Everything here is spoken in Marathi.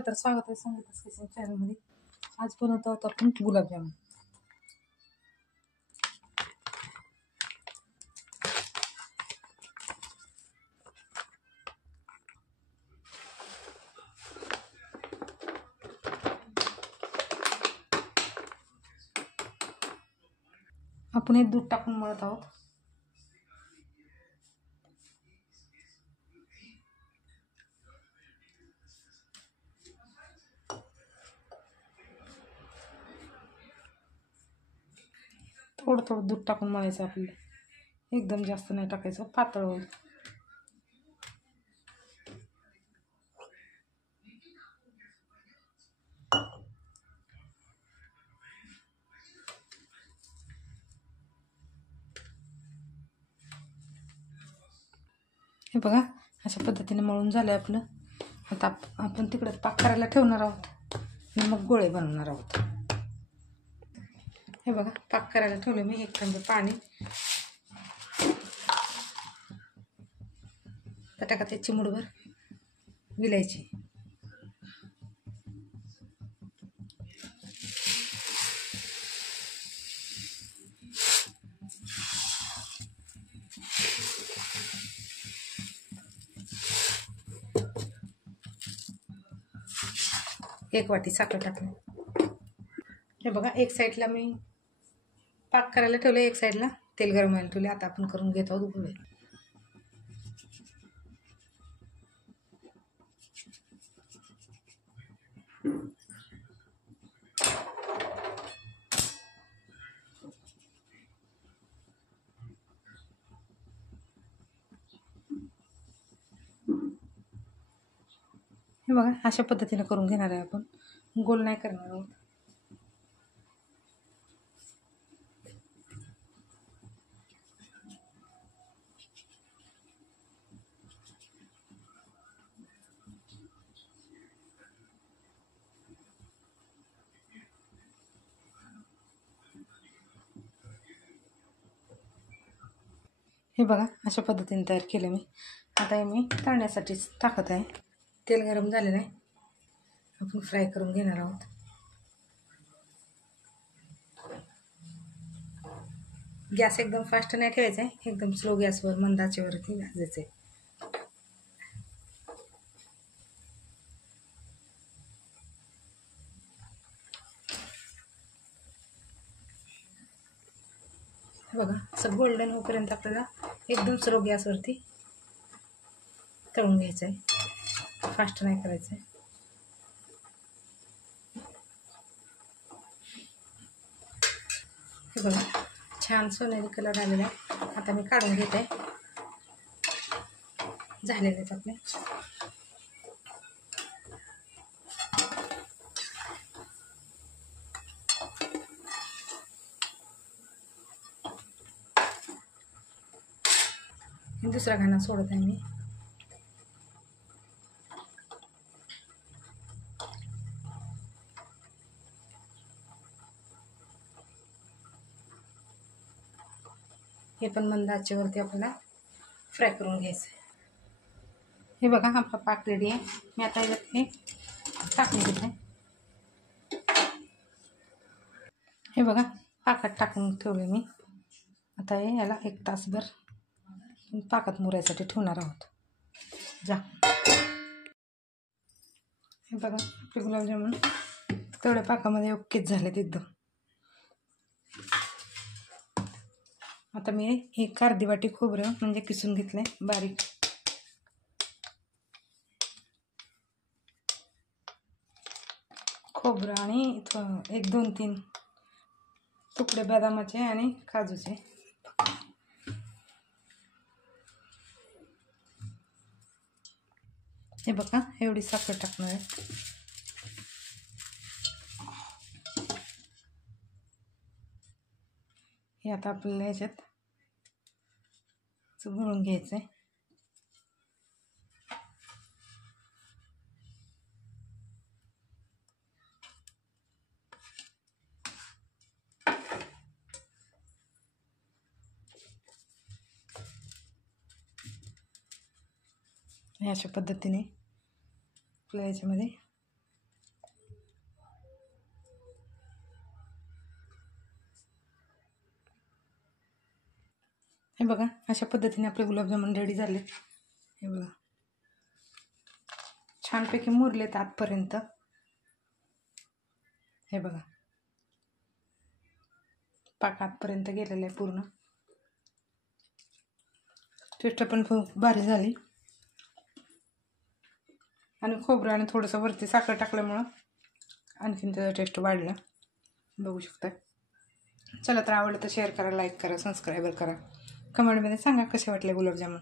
नमस्कार, तर स्वागत आहे संगीता's किचन चॅनलमध्ये. आज बनवतो आहोत आपण गुलाबजामुन. आपण हे दूध टाकून मळत आहोत. थोडं थोडं दूध टाकून मळायचं आपल्याला, एकदम जास्त नाही टाकायचं, पातळ होईल. हे बघा, अशा पद्धतीने मळून झालं आपलं. आता आपण तिकडे पाक करायला ठेवणार आहोत आणि मग गोळे बनवणार आहोत. हे बघा, पाक करायला ठेवलं मी. 1 चमचा पाणी, टाकायचे चिमूटभर विलायची, एक वाटी साखर टाकली. हे बघा, एक साईडला मी पाक करायला ठेवले, एक साईडला तेल गरम व्हायला ठेवले. आता आपण करून घेत आहोत गोळे. हे बघा, अशा पद्धतीने करून घेणार आहे आपण, गोल नाही करणार आहोत. हे बघा, अशा पद्धतीने तयार केले मी. आता हे मी तळण्यासाठी टाकत आहे. तेल गरम झालेलं आहे, आपण फ्राय करून घेणार आहोत. गॅस एकदम फास्ट नाही ठेवायचा आहे, एकदम स्लो गॅसवर, मंद आचेवरती भाजायचं आहे. बघा, असं गोल्डन होईपर्यंत आपल्याला एकदम स्लो गॅसवरती तळून घ्यायचं आहे, फास्ट नाही करायचं आहे. हे बघा, छान सोनेरी कलर आलेला आहे. आता मी काढून घेत आहे. झालेले आहेत आपले. दुसरा घाणा सोडत आहे मी. हे पण मंद आचेवरती आपल्याला फ्राय करून घ्यायचं आहे. हे बघा, आपला पाक रेडी आहे. मी आता याच्यात हे टाकून घेते. हे बघा, पाकात टाकून ठेवले मी. आता हे याला 1 तासभर पाकात मुरायसाठी ठेवणार आहोत. हे बघा, आपले गुलाबजामुन तेवढ्या पाकामध्ये ओकेच झालेत एकदम. आता मी 1 अर्धी वाटी खोबरं म्हणजे किसून घेतलंय बारीक. खोबरं आणि 1, 2, 3 तुकडे बदामाचे आणि काजूचे. हे बघा, एवढी साखर टाकणार आहे. हे आता आपल्याला ह्याच्यात घोळून घ्यायचं आहे. अशा पद्धतीने आपल्या याच्यामध्ये हे बघा अशा पद्धतीने आपले गुलाबजामुन रेडी झालेत. हे बघा छानपैकी मुरलेत आतपर्यंत. हे बघा पाक आतपर्यंत गेलेलं आहे पूर्ण. टेस्ट पण खूप भारी झाली आणि खोबरं आणि थोडंसं वरती साखर टाकल्यामुळं आणखीन त्याचा टेस्ट वाढला. बघू शकता. चला तर आवडलं तर शेअर करा, लाईक करा, सबस्क्राईब करा. कमेंटमध्ये सांगा कसे वाटले गुलाबजामुन.